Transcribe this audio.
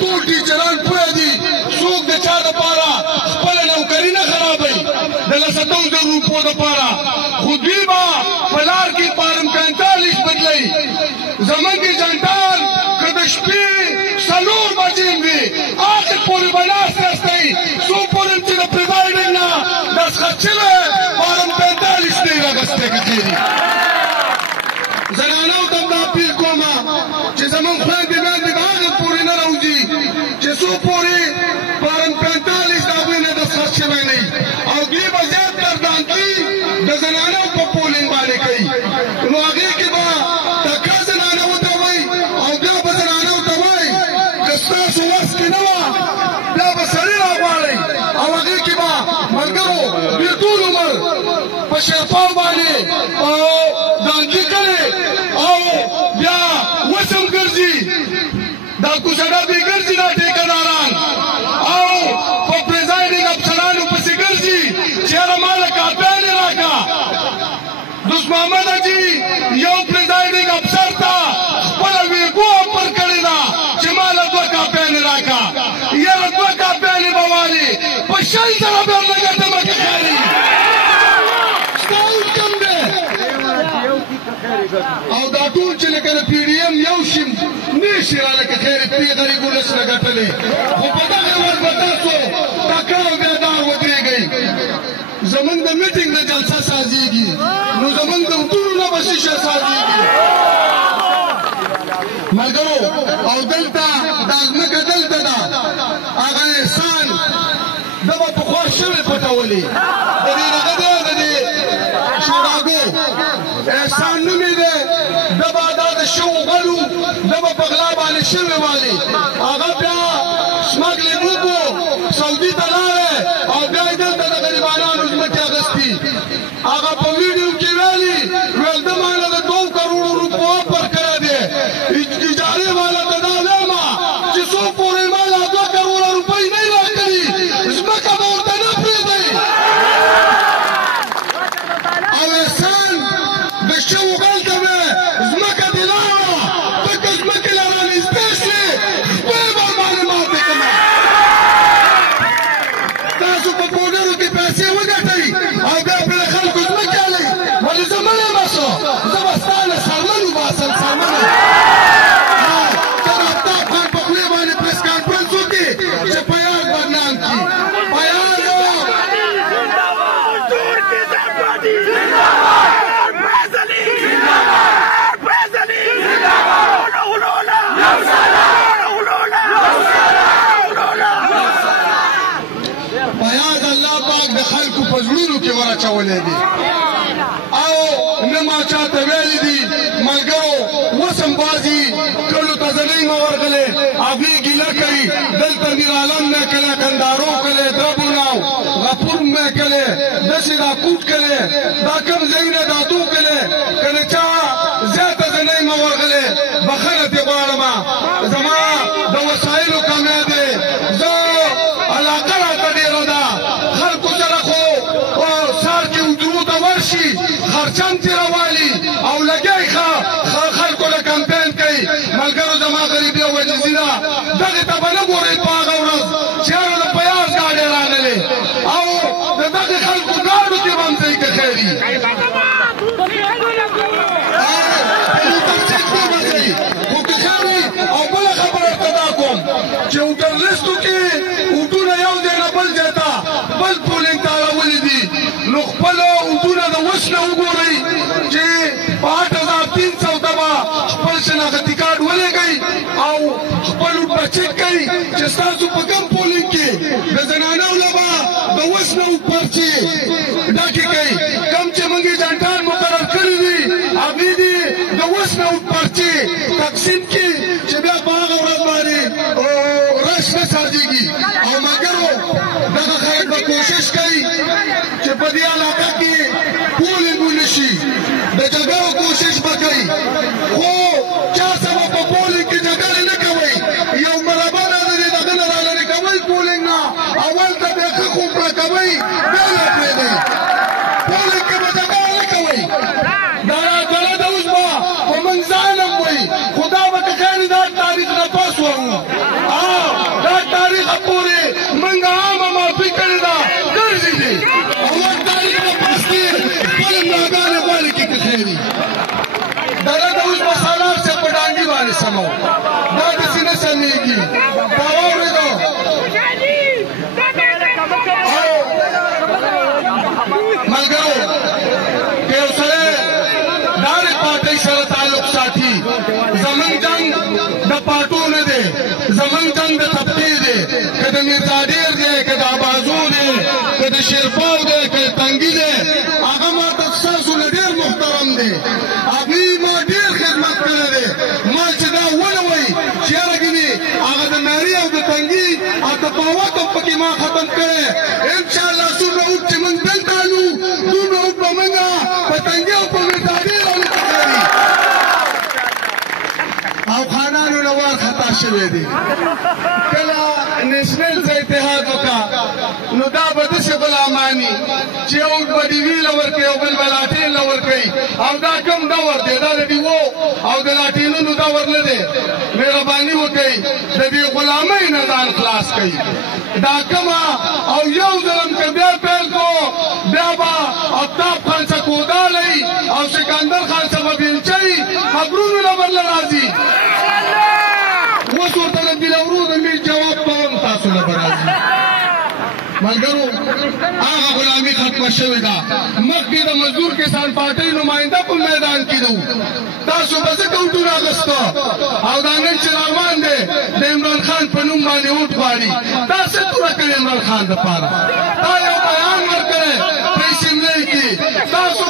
ټول ټیچران پوه دي څوک د چا دپاره خپله نوکري نه خرابوي د 200,000 روپو دپاره خو دوی به په لار کې فارم 45 بدلوي زمونږ ایجنټان که د شپې 4 بجې وي آخر پورې به ناست یاستئ څو پورې چې د پریزایډنګ نه دستخط شوی فارم 45 نه یې راغستی که چېرې زنانو ته هم دا اپیل کومه چې زمونږ خویندې میندې به هغې پورې نه راوځي چې څو پورې فارم 45 د هغوی نه دستخط شوی نه وي او دوی به زیات دردانګي د زنانو په پولینګ باندې کوي نو هغې کې به تکړه زنانو ته وایي او بیا به زنانو ته وایي که ستاسو وس کې نه وه بیا به سړي راغواړئ او هغې کې به ملګرو دوی ټول عمر په شیرپاو باندې دانګي کړې او بیا وسم ګرځي دا کوڅهډبې ګرځي دا ټیکهداران او په پریزایډنګ افسرانو پسې ګرځي چې یاره ماله کاپیانې راکړه دوست محمد حاجي یو پریزایډنګ افسر ته خپله ویګو اپر کړې ده چې ماله 2 کاپیانې راکړه یاره 2 کاپیانې به والي په 100 زره به هم نه ګټمه که خیري ستا اوس کم دی او دا ټول چې لکه د پي ډي ایم یو شي نه شي را لکه خیر پیغلې ګولس نه ګټلې خو په دغه ورځ به تاسو تکړه او بیدار ودرېږئ زمونږ د میټینګ د جلسه سازېږي نو زمونږ د ټولو نه به شیشه سازېږي ملګرو او دلته دا ځمکه دلته ده هغه احسان ده به پخوا شوې پټولې د دې دغه دی د دې شوراګو احسان نوم یې دی ده به دا د شوو غلو ده به په غلا باندې شوې والي هغه بیا سمګلینګ وکړو سعودي ته لاړی او بیا یې دلته د غریبانانو ځمکې اخیستي هغه په ویډیو کې ویلي ویل ده ماله د 2 کروڑو روپو اپر کړی دی اجارې والا ته دا وایم چې څو پورې ماله 2 کروڑه روپۍ نه یې راکړي ځمکه به ورته نه پرېږدئ او احسان د شوو غل ته مې ځمکه دې لاړه ته که ځمکې له رانږدې شي خپل به باندې ماتې کړمه تاسو په پوډرو کې پیسې وګټئ او بیا پرې خلکو ځمکې هلئ ولې زه مه یم څو زه به ستا نه سرمن وباسم سرمنه ته د افتاب خان په خولې باندې پریس کانفرنس وکړي چې پیاز بدنام کړي پیاز پیاز الله پاک د خلکو په زړونو کې ورچولی دی او نه ما چاته ویلي دي ملګرو وسم بازي کلو ته زنۍ مه ورغلې هغوی ګیله کوي دلته میرعالم مې کړی کندهارو کړی دربونو غفور مې کړی داسې راکوټ کړی دا کوم ځایونه داتو کړی که د چا زیاته زنۍ مه ورغلې بخښنه ترې غواړم زما د وسایلو کمی دی زه علاقه راته ډېره ده خلکو سره خو سهار کې حجرو ته ورشي خرچم تېروالي او لګیا یې خلکو له کمپین کوي ملګرو زما غریبي او عجزي ده دغې ته به نه ګورئ په هغه ورځ چې یاره د پیاز ګاډۍ راغلې او د دغې خلکو ګاډو کې به هم ځئ که خیري خو که خیري او بله خبره ورته دا کوم چې هوټل لسټو کې هوټونه یو ځای نه بل ځای ته بل پولینګ ته اړولي دي نو خپل هوټونه د وس نه وګورئ چې په 8300 ته به خپل شناختي کارډ ولېږئ او خپل هوټ به چک کوئ چې ستاسو په کوم پولینګ کې د زنانو له به د وس نه پرچې ډکې کوئ کوم چې موږ ایجنټان مقرر کړي دي هغوی دي د وس نه پرچې تقسیم کړي چې بیا په هغه ورځ باندې رش نه سازېږي او ملګرو دغه خلک به کوشش کوي چې په دې علاقه کې پولینګ ونشي د جګړو کوشش به کوي خو چا څه به په پولینګ کې جګړې نه کوئ یو مربع نه د دې دغه نه رالرې کوئ پولینګ نه اول ته بیا ښه خومپړه کوئ بیا یې پرېږدئ پولینګ کې به جګړه نه کوئ دا راګړه ده اوس به په موږ ځان هم وایي خو دا به که خیر دا تاریخ نه پاس وایو پورې موږ عامه معافي کړې ده ګرځي دي او وخت تاریخ نه پاس دي خپلې ملاګانې غواړي کې کښېني دغه د اوس په سالار صاحب په ډانګي باندې سمو دا داسې نه سمېږي دا واورېدو ملګرو که یو سړی دارې پارټۍ سره تعلق ساتي زمونږ جنګ د پاټو نه دی زمونږ جنګ د طبقې دی که د میرزا ډېر دی که د ابازو دی که د شیرپاو دی که د تنګي دی هغه ما ته ستاسو نه ډېر محترم دی هغوی ما ډېر خدمت کړی دی ما چې دا ونوئ چې یاره ګینې هغه د ناري او د تنګي او تفاوت هم پکې ما ختم کړی انشاءالله څومره اوږد چې موږ دلته الو دومره اوږد به موږ په تنګي او په میرزا ډېر الوتکې او خانانو نه وار خطا شوی دی کله نیشنل څه اتحاد وکړه نو دا به داسې غلاماني چې یو به ډیوي له ورکوي او بل به لاټین له ورکوي او دا کوم دور دی دا د ډیوو او د لاټینونو دور نه دی مهرباني وکړئ د دې غلامۍ نه ځان خلاص کوي دا کومه او یو ځلم که بیا پیل کو بیا به آفتاب خان څخه کودالی او سکندر خان څخه بینچی خبرونو نه برله راځي اوس ورته د بلورو د میر جواب به هم تاسو نه به راځي ملګرو هغه غلامي ختمه شوې ده مخکې د مزدور کسان پارټۍ نماینده په میدان کې ده تاسو به ځکه وټونه اخیسته او دا نن چې روان دی د عمران خان په نوم باندې وټ غواړي دا څه توره کړې عمران خان دپاره تا یو بیان ورکړی په اسمبلۍ کې تاسو